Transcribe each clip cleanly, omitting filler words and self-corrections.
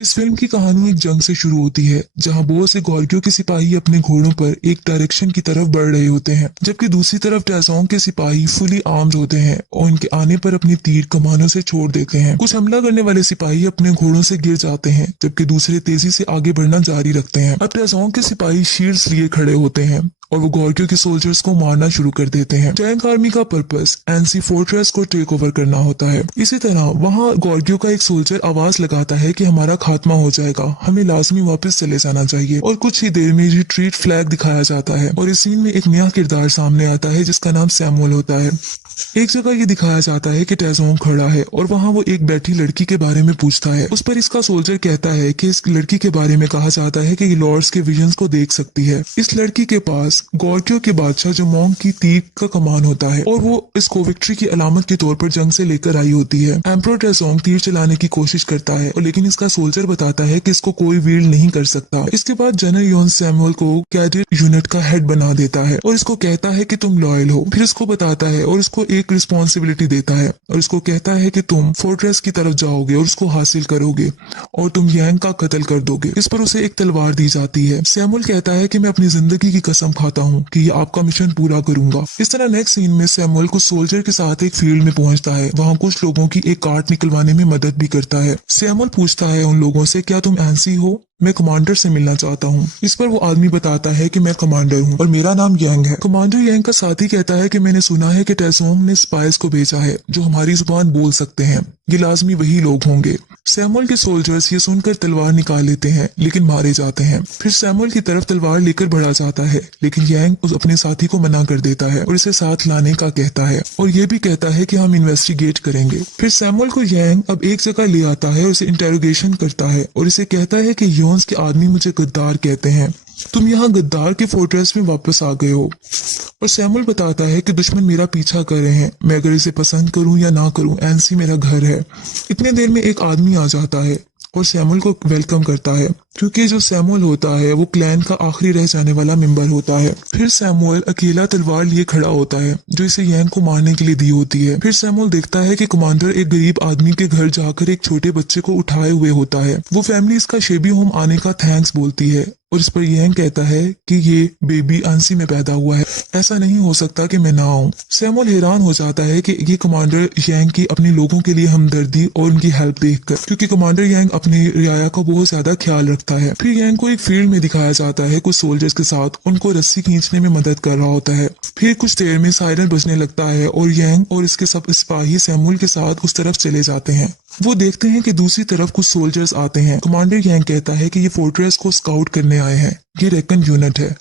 इस फिल्म की कहानी एक जंग से शुरू होती है जहां बहुत से गॉर्गियों के सिपाही अपने घोड़ों पर एक डायरेक्शन की तरफ बढ़ रहे होते हैं, जबकि दूसरी तरफ टैसोंग के सिपाही फुली आर्म्ड होते हैं और उनके आने पर अपनी तीर कमानों से छोड़ देते हैं। कुछ हमला करने वाले सिपाही अपने घोड़ों से गिर जाते हैं, जबकि दूसरे तेजी से आगे बढ़ना जारी रखते हैं। अब टैसोंग के सिपाही शील्ड्स लिए खड़े होते हैं और वो गॉर्गियों के सोल्जर्स को मारना शुरू कर देते हैं। टैंक आर्मी का पर्पस एनसी फोर्ट्रेस को टेक ओवर करना होता है। इसी तरह वहाँ गॉर्गियों का एक सोल्जर आवाज लगाता है कि हमारा खात्मा हो जाएगा, हमें लाजमी वापस चले जाना चाहिए। और कुछ ही देर में रिट्रीट फ्लैग दिखाया जाता है और इस सीन में एक नया किरदार सामने आता है जिसका नाम सैमुअल होता है। एक जगह ये दिखाया जाता है कि टैसोंग खड़ा है और वहाँ वो एक बैठी लड़की के बारे में पूछता है। उस पर इसका सोल्जर कहता है कि इस लड़की के बारे में कहा जाता है कि ये लॉर्ड्स के विजन्स को देख सकती है। इस लड़की के पास गॉर्गियों के बादशाह जो मोंग की तीर का कमान होता है और वो इसको विक्ट्री की अलामत के तौर पर जंग से लेकर आई होती है। एम्परर टैसोंग तीर चलाने की कोशिश करता है और लेकिन इसका सोल्जर बताता है कि इसको कोई वील्ड नहीं कर सकता। इसके बाद जनरल योन सैमुअल को कैडेट यूनिट का हेड बना देता है और इसको कहता है कि तुम लॉयल हो। फिर इसको बताता है और इसको एक रिस्पॉन्सिबिलिटी देता है और इसको कहता है कि तुम फोर्ट्रेस की तरफ जाओगे और उसको हासिल करोगे और तुम यांग का कत्ल कर दोगे। इस पर उसे एक तलवार दी जाती है। सैमुअल कहता है कि मैं अपनी जिंदगी की कसम खाता हूँ कि ये आपका मिशन पूरा करूंगा। इस तरह नेक्स्ट सीन में सैमुअल कुछ सोल्जर के साथ एक फील्ड में पहुंचता है। वहाँ कुछ लोगों की एक कार्ट निकलवाने में मदद भी करता है। सैमुअल पूछता है उन लोगों से, क्या तुम एनसी हो? मैं कमांडर से मिलना चाहता हूँ। इस पर वो आदमी बताता है कि मैं कमांडर हूँ और मेरा नाम यांग है। कमांडर यांग का साथी कहता है कि मैंने सुना है कि टैसोंग ने स्पाइस को भेजा है जो हमारी जुबान बोल सकते हैं, ये लाजमी वही लोग होंगे। सैमुअल के सोल्जर्स ये सुनकर तलवार निकाल लेते हैं लेकिन मारे जाते हैं। फिर सैमुअल की तरफ तलवार लेकर बढ़ा जाता है लेकिन यांग उस अपने साथी को मना कर देता है और इसे साथ लाने का कहता है और ये भी कहता है कि हम इन्वेस्टिगेट करेंगे। फिर सैमुअल को यांग अब एक जगह ले आता है और उसे इंटेरोगेशन करता है और इसे कहता है कि योन्स के आदमी मुझे गद्दार कहते हैं, तुम यहाँ गद्दार के फोर्ट्रेस में वापस आ गए हो। और सैमुअल बताता है कि दुश्मन मेरा पीछा कर रहे हैं, मैं अगर इसे पसंद करूं या ना करूं, एनसी मेरा घर है। इतने देर में एक आदमी आ जाता है और सैमुअल को वेलकम करता है क्योंकि जो सैमुअल होता है वो क्लैन का आखिरी रह जाने वाला मेंबर होता है। फिर सैमुअल अकेला तलवार लिए खड़ा होता है जो इसे यांग को मारने के लिए दी होती है। फिर सैमुअल देखता है कि कमांडर एक गरीब आदमी के घर जाकर एक छोटे बच्चे को उठाए हुए होता है। वो फैमिली इसका शेबी होम आने का थैंक्स बोलती है और इस पर यांग कहता है कि ये बेबी आंसी में पैदा हुआ है, ऐसा नहीं हो सकता कि मैं ना आऊं। सैमुअल हैरान हो जाता है कि ये कमांडर यांग की अपने लोगों के लिए हमदर्दी और उनकी हेल्प देखकर, क्योंकि कमांडर यांग अपनी रियाया का बहुत ज्यादा ख्याल रखता है। फिर यांग को एक फील्ड में दिखाया जाता है कुछ सोल्जर्स के साथ उनको रस्सी खींचने में मदद कर रहा होता है। फिर कुछ देर में सायरन बजने लगता है और यांग और इसके सब सिपाही सैमुअल के साथ उस तरफ चले जाते हैं। वो देखते हैं कि दूसरी तरफ कुछ सोल्जर्स आते हैं। कमांडर यांग कहता है कि ये फोर्ट्रेस को स्काउट करने आए हैं, ये रेकन यूनिट है।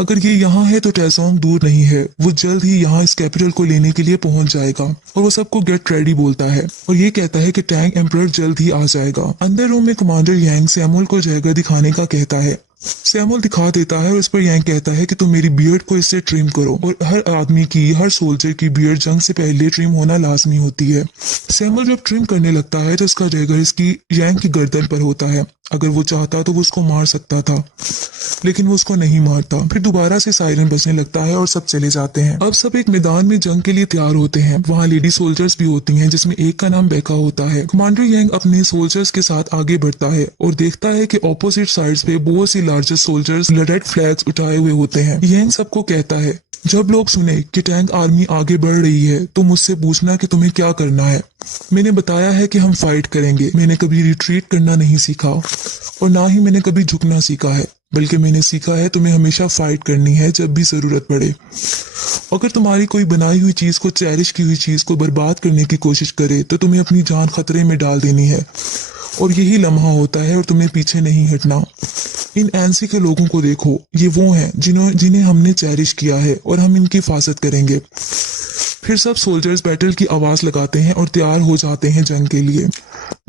अगर ये यहाँ है तो टैसोंग दूर नहीं है, वो जल्द ही यहाँ इस कैपिटल को लेने के लिए पहुंच जाएगा। और वो सबको गेट रेडी बोलता है और ये कहता है कि टैंक एम्परर जल्द ही आ जाएगा। अंदर रूम में कमांडर यांग सैमुअल को जगह दिखाने का कहता है। सैमुअल दिखा देता है और इस पर यांग कहता है कि तुम मेरी बियर्ड को इससे ट्रिम करो। और हर आदमी की, हर सोल्जर की बियर्ड जंग से पहले ट्रिम होना लाजमी होती है। सैमुअल जब ट्रिम करने लगता है तो इसका जैगर इसकी यांग की गर्दन पर होता है। अगर वो चाहता तो वो उसको मार सकता था लेकिन वो उसको नहीं मारता। फिर दोबारा से सायरन बजने लगता है और सब चले जाते हैं। अब सब एक मैदान में जंग के लिए तैयार होते हैं। वहाँ लेडी सोल्जर्स भी होती हैं जिसमें एक का नाम बेका होता है। कमांडर यांग अपने सोल्जर्स के साथ आगे बढ़ता है और देखता है कि ऑपोजिट साइड्स पे बहुत सी लार्जर सोल्जर्स रेड फ्लैग्स उठाए हुए होते हैं। यांग सबको कहता है, जब लोग सुने कि टैंक आर्मी आगे बढ़ रही है तो मुझसे पूछना कि तुम्हें क्या करना है। मैंने बताया है कि हम फाइट करेंगे। मैंने कभी रिट्रीट करना नहीं सीखा और ना ही मैंने कभी झुकना सीखा है, बल्कि मैंने सीखा है तुम्हें हमेशा फाइट करनी है जब भी जरूरत पड़े। अगर तुम्हारी कोई बनाई हुई चीज को, चेरिश की हुई चीज को बर्बाद करने की कोशिश करे तो तुम्हें अपनी जान खतरे में डाल देनी है और यही लम्हा होता है और तुम्हें पीछे नहीं हटना। इन एनसी के लोगों को देखो, ये वो हैं जिन्हें हमने चेरिश किया है और हम इनकी हिफाजत करेंगे। फिर सब सोल्जर्स बैटल की आवाज लगाते हैं और तैयार हो जाते हैं जंग के लिए।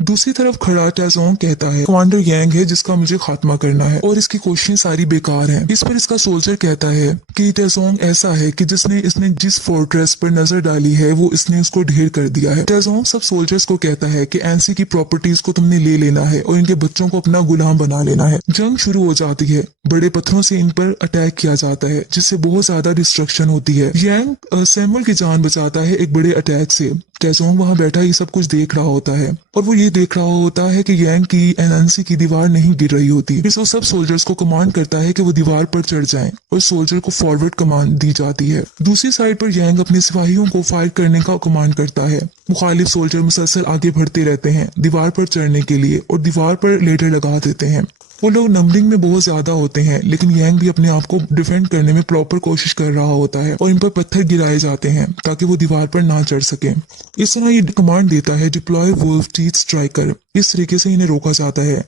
दूसरी तरफ खड़ा टैसोंग कहता है, कमांडर यांग है जिसका मुझे खात्मा करना है और इसकी कोशिशें सारी बेकार हैं। इस पर इसका सोल्जर कहता है कि टैसोंग ऐसा है कि इसने जिस फोर्ट्रेस पर नजर डाली है वो इसने उसको ढेर कर दिया है। टैसोंग सब सोल्जर्स को कहता है कि एनसी की प्रॉपर्टीज को तुमने ले लेना है और इनके बच्चों को अपना गुलाम बना लेना है। जंग शुरू हो जाती है। बड़े पत्थरों से इन पर अटैक किया जाता है जिससे बहुत ज्यादा डिस्ट्रक्शन होती है। यांग सैमुअल की जान बचाता है एक बड़े अटैक से। टेसोंग वहां बैठा ये सब कुछ देख रहा होता है और वो ये देख रहा होता है कि यांग की एनएनसी की दीवार नहीं गिर रही होती। फिर वो सब सोल्जर्स को कमांड करता है कि वो दीवार पर चढ़ जाएं और सोल्जर को फॉरवर्ड कमांड दी जाती है। दूसरी साइड पर यांग अपने सिपाहियों को फायर करने का कमांड करता है। मुखालिफ सोल्जर मुसलसल आगे बढ़ते रहते हैं दीवार पर चढ़ने के लिए और दीवार पर लेडर लगा देते हैं। वो लोग नंबरिंग में बहुत ज्यादा होते हैं, लेकिन यांग भी अपने आप को डिफेंड करने में प्रॉपर कोशिश कर रहा होता है और इन पर पत्थर गिराए जाते हैं ताकि वो दीवार पर ना चढ़ सके। इस तरह ये कमांड देता है डिप्लॉय वुल्फ टीथ स्ट्राइकर। इस तरीके से इन्हें रोका जाता है,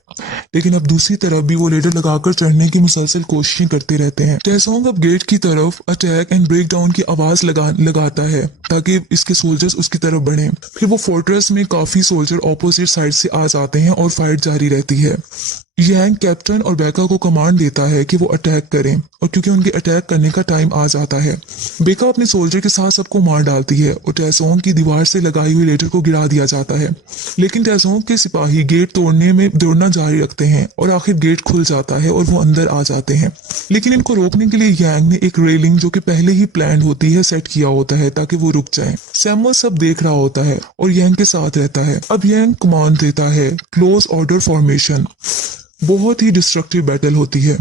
लेकिन अब दूसरी तरफ भी वो लेडर लगाकर चढ़ने की मुसलसल कोशिशें करते रहते हैं। टेसोंग अब गेट की तरफ अटैक एंड ब्रेक डाउन की आवाज लगाता है ताकि इसके सोल्जर्स उसकी तरफ बढ़े। फिर वो फोर्ट्रेस में काफी सोल्जर ऑपोजिट साइड से आ जाते हैं और फाइट जारी रहती है। यांग कैप्टन और बेका को कमांड देता है कि वो अटैक करें और क्योंकि उनके अटैक करने का टाइम आ जाता है, बेका अपने सोल्जर के साथ सबको मार डालती है और टेसोंग की दीवार से लगाई हुई लेडर को गिरा दिया जाता है। लेकिन टेसोंग के सिपाही गेट तोड़ने में दौड़ना जारी रखते हैं और आखिर गेट खुल जाता है और वो अंदर आ जाते हैं। लेकिन इनको रोकने के लिए यांग ने एक रेलिंग जो कि पहले ही प्लान होती है सेट किया होता है ताकि वो रुक जाए। सैमुअल सब देख रहा होता है और यांग के साथ रहता है। अब यांग कमांड देता है क्लोज ऑर्डर फॉर्मेशन। बहुत ही डिस्ट्रक्टिव बैटल होती है।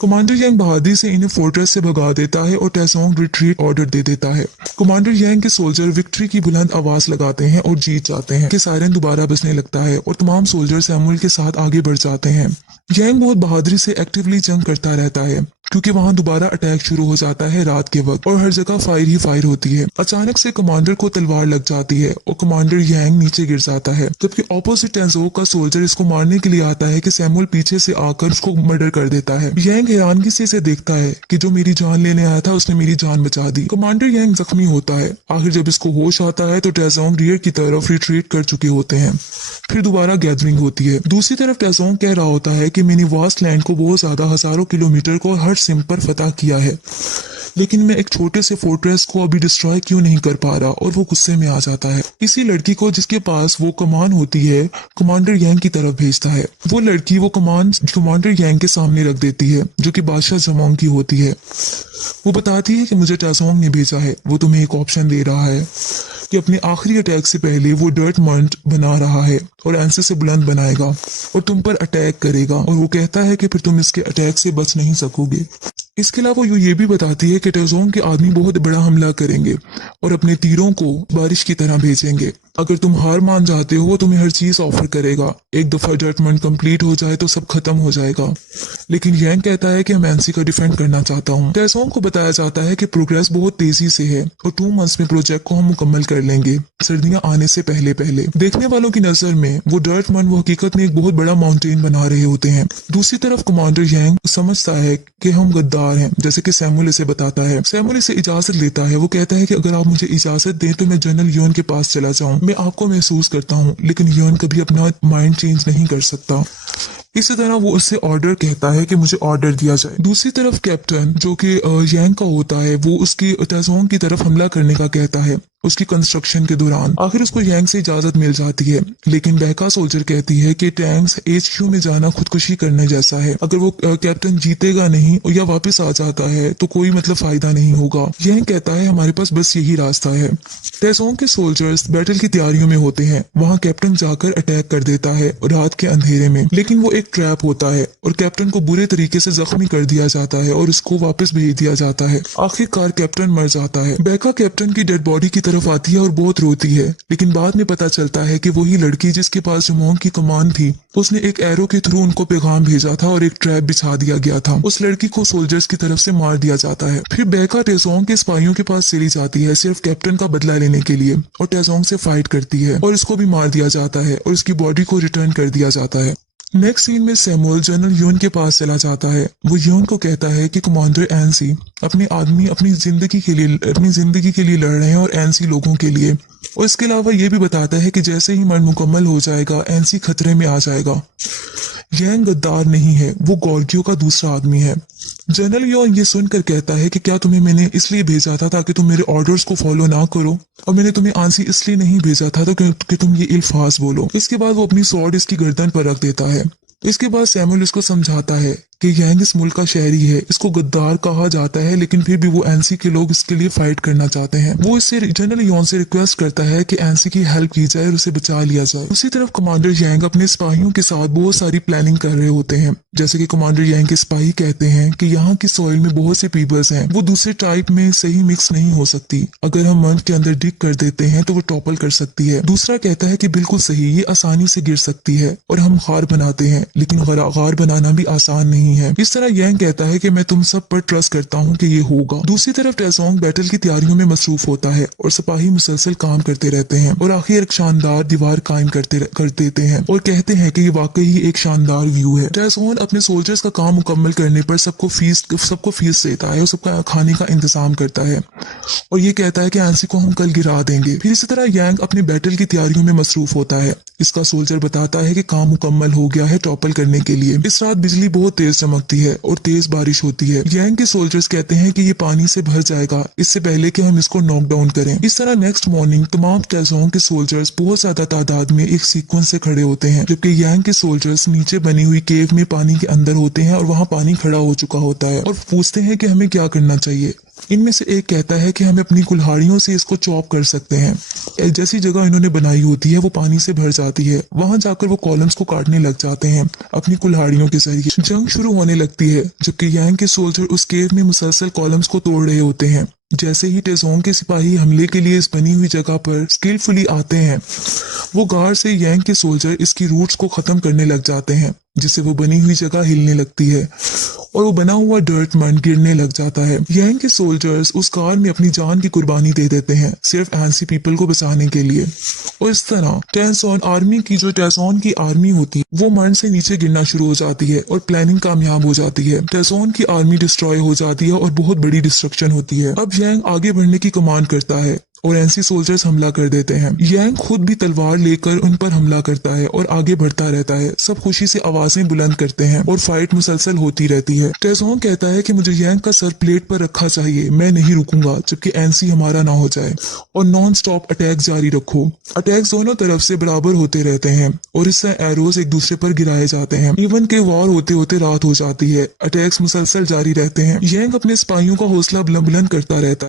कमांडर यांग बहादुरी से इन्हें फोर्ट्रेस से भगा देता है और टेसोंग रिट्रीट ऑर्डर दे देता है। कमांडर यांग के सोल्जर विक्ट्री की बुलंद आवाज लगाते हैं और जीत जाते हैं कि सायरन दोबारा बजने लगता है और तमाम सोल्जर सैमुअल के साथ आगे बढ़ जाते हैं। यांग बहुत बहादुरी से एक्टिवली जंग करता रहता है क्योंकि वहां दोबारा अटैक शुरू हो जाता है रात के वक्त और हर जगह फायर ही फायर होती है। अचानक से कमांडर को तलवार लग जाती है और कमांडर यांग नीचे गिर जाता है, जबकि ऑपोजिट टेंजो का सोल्जर इसको मारने के लिए आता है कि सैमुअल पीछे से आकर उसको मर्डर कर देता है। यांग हैरानगी से इसे देखता है कि जो मेरी जान लेने आया था उसने मेरी जान बचा दी। कमांडर यांग जख्मी होता है। आखिर जब इसको होश आता है तो टेसोंग रियर की तरफ रिट्रीट कर चुके होते हैं। फिर दोबारा गैदरिंग होती है। दूसरी तरफ टेसोंग कह रहा होता है कि मैंने वास्ट लैंड को बहुत ज्यादा हजारों किलोमीटर को हर सिम पर फतह किया है, लेकिन मैं एक छोटे से फोर्ट्रेस को अभी डिस्ट्रॉय क्यों नहीं कर पा रहा, और वो गुस्से में आ जाता है। इसी लड़की को जिसके पास वो कमान होती है कमांडर यांग की तरफ भेजता है। वो लड़की वो कमान कमांडर यांग के सामने रख देती है जो कि बादशाह जमोंग की होती है। वो बताती है कि मुझे टेसोंग ने भेजा है। वो तुम्हें एक ऑप्शन दे रहा है कि अपने आखिरी अटैक से पहले वो डर्ट मंट बना रहा है और एंसे से बुलंद बनाएगा और तुम पर अटैक करेगा, और वो कहता है कि फिर तुम इसके अटैक से बच नहीं सकोगे। इसके अलावा वो ये भी बताती है कि टेसोंग के आदमी बहुत बड़ा हमला करेंगे और अपने तीरों को बारिश की तरह भेजेंगे। अगर तुम हार मान जाते हो वो तुम्हें हर चीज ऑफर करेगा। एक दफा जजमेंट कंप्लीट हो जाए तो सब खत्म हो जाएगा। लेकिन यांग कहता है कि मैं एनसी का डिफेंड करना चाहता हूँ। टेसोंग को बताया जाता है कि प्रोग्रेस बहुत तेजी से है और 2 मंथ्स में प्रोजेक्ट को हम मुकम्मल कर लेंगे, सर्दियां आने से पहले पहले। देखने वालों की नजर में वो डर्टमन वो हकीकत में एक बहुत बड़ा माउंटेन बना रहे होते हैं। दूसरी तरफ कमांडर यांग समझता है कि हम गद्दार हैं, जैसे कि सैमुअल इसे बताता है। सैमुअल इसे इजाजत लेता है। वो कहता है कि अगर आप मुझे इजाजत दें तो मैं जनरल योन के पास चला जाऊं। मैं आपको महसूस करता हूं, लेकिन योन कभी अपना माइंड चेंज नहीं कर सकता। इसी तरह वो उससे ऑर्डर कहता है कि मुझे ऑर्डर दिया जाए। दूसरी तरफ कैप्टन जो कि यांग का होता है वो उसकी टेसोंग की तरफ हमला करने का कहता है उसकी कंस्ट्रक्शन के दौरान। आखिर उसको यांग से इजाजत मिल जाती है, लेकिन बेका सोल्जर कहती है कि टैंक्स HQ में जाना खुदकुशी करने जैसा है। अगर वो कैप्टन जीतेगा नहीं या वापस आ जाता है तो कोई मतलब फायदा नहीं होगा। यांग कहता है हमारे पास बस यही रास्ता है। टेसोंग के सोल्जर्स बैटल की तैयारियों में होते हैं। वहां कैप्टन जाकर अटैक कर देता है रात के अंधेरे में, लेकिन वो एक ट्रैप होता है और कैप्टन को बुरे तरीके से जख्मी कर दिया जाता है और उसको वापस भेज दिया जाता है। आखिरकार कैप्टन मर जाता है। बेका कैप्टन की डेड बॉडी की तरफ आती है और बहुत रोती है, लेकिन बाद में पता चलता है कि वही लड़की जिसके पास जमोंग की कमान थी उसने एक एरो के थ्रू उनको पैगाम भेजा था और एक ट्रैप बिछा दिया गया था। उस लड़की को सोल्जर्स की तरफ से मार दिया जाता है। फिर बेका टेसोंग के सिपाहियों के पास चली जाती है सिर्फ कैप्टन का बदला लेने के लिए और टेसोंग से फाइट करती है और इसको भी मार दिया जाता है और इसकी बॉडी को रिटर्न कर दिया जाता है। नेक्स्ट सीन में सैमुअल जनरल योन के पास चला जाता है। वो योन को कहता है कि कमांडर एनसी अपने आदमी अपनी जिंदगी के लिए लड़ रहे हैं और एनसी लोगों के लिए। और इसके अलावा ये भी बताता है कि जैसे ही मर्ड मुकम्मल हो जाएगा एनसी खतरे में आ जाएगा। यांग गद्दार नहीं है, वो गॉर्गियो का दूसरा आदमी है। जनरल योन ये सुनकर कहता है कि क्या तुम्हें मैंने इसलिए भेजा था ताकि तुम मेरे ऑर्डर्स को फॉलो ना करो, और मैंने तुम्हें आंसी इसलिए नहीं भेजा था तो कि तुम ये इल्फाज बोलो। इसके बाद वो अपनी स्वॉर्ड इसकी गर्दन पर रख देता है। इसके बाद सैमुअल इसको समझाता है कि यांग इस मुल्क का शहरी है, इसको गद्दार कहा जाता है, लेकिन फिर भी वो एनसी के लोग इसके लिए फाइट करना चाहते हैं। वो इससे जनरल यॉन से रिक्वेस्ट करता है कि एनसी की हेल्प की जाए और उसे बचा लिया जाए। उसी तरफ कमांडर यांग अपने सिपाहियों के साथ बहुत सारी प्लानिंग कर रहे होते हैं। जैसे कि कमांडर यांग के सिपाही कहते हैं कि यहाँ की सॉइल में बहुत से पीपल्स हैं, वो दूसरे टाइप में सही मिक्स नहीं हो सकती। अगर हम मंच के अंदर डिग कर देते हैं तो वो टॉपल कर सकती है। दूसरा कहता है कि बिल्कुल सही, ये आसानी से गिर सकती है और हम गार बनाते हैं, लेकिन गार बनाना भी आसान नहीं है। इस तरह यांग कहता है कि मैं तुम सब पर ट्रस्ट करता हूँ कि ये होगा। दूसरी तरफ टेसोंग बैटल की तैयारियों में मसरूफ होता है और सिपाही मुसलसल काम करते रहते हैं और आखिर एक शानदार दीवार कायम कर देते हैं और कहते हैं कि ये वाकई ही एक शानदार व्यू है। टेसोंग अपने सोल्जर्स का काम मुकम्मल करने पर सबको फीस देता है और सबका खाने का इंतजाम करता है और ये कहता है कि एनसी को हम कल गिरा देंगे। फिर इसी तरह यांग अपनी बैटल की तैयारियों में मसरूफ होता है। इसका सोल्जर बताता है कि काम मुकम्मल हो गया है टॉपल करने के लिए। इस रात बिजली बहुत तेज चमकती है और तेज बारिश होती है। यांग के सोल्जर्स कहते हैं कि ये पानी से भर जाएगा इससे पहले कि हम इसको नॉक डाउन करें। इस तरह नेक्स्ट मॉर्निंग तमाम टेसोंग के सोल्जर्स बहुत ज्यादा तादाद में एक सीक्वेंस से खड़े होते हैं, जबकि यांग के सोल्जर्स नीचे बनी हुई केव में पानी के अंदर होते हैं और वहाँ पानी खड़ा हो चुका होता है और पूछते हैं कि हमें क्या करना चाहिए। इनमें से एक कहता है कि हम अपनी कुल्हाड़ियों से इसको चॉप कर सकते हैं। जैसी जगह इन्होंने बनाई होती है वो पानी से भर जाती है, वहां जाकर वो कॉलम्स को काटने लग जाते हैं अपनी कुल्हाड़ियों के जरिए। जंग शुरू होने लगती है जबकि यांग के सोल्जर उस केव में मुसलसल कॉलम्स को तोड़ रहे होते हैं। जैसे ही टेसोंग के सिपाही हमले के लिए इस बनी हुई जगह पर स्किलफुली आते हैं, वो गार्ड से यांग के सोल्जर इसकी रूट्स को खत्म करने लग जाते हैं, जिससे वो बनी हुई जगह हिलने लगती है और वो बना हुआ डर्ट मन गिरने लग जाता है। यांग के सोल्जर्स उस कार में अपनी जान की कुर्बानी दे देते हैं सिर्फ एनसी पीपल को बचाने के लिए। और इस तरह टेसोन आर्मी की जो टेसोन की आर्मी होती है वो मन से नीचे गिरना शुरू हो जाती है और प्लानिंग कामयाब हो जाती है। टेसोन की आर्मी डिस्ट्रॉय हो जाती है और बहुत बड़ी डिस्ट्रक्शन होती है। अब यांग आगे बढ़ने की कमांड करता है और एनसी सोल्जर्स हमला कर देते हैं। यांग खुद भी तलवार लेकर उन पर हमला करता है और आगे बढ़ता रहता है। सब खुशी से आवाजें बुलंद करते हैं और फाइट मुसलसल होती रहती है। टेसोंग कहता है कि मुझे यांग का सर प्लेट पर रखा चाहिए, मैं नहीं रुकूंगा जबकि एनसी हमारा ना हो जाए, और नॉन स्टॉप अटैक जारी रखो। अटैक दोनों तरफ से बराबर होते रहते हैं और इससे एरोज एक दूसरे पर गिराए जाते हैं। इवन के वॉर होते होते रात हो जाती है। अटैक्स मुसलसल जारी रहते हैं। यांग अपने सिपाहियों का हौसला बुलंद करता रहता है।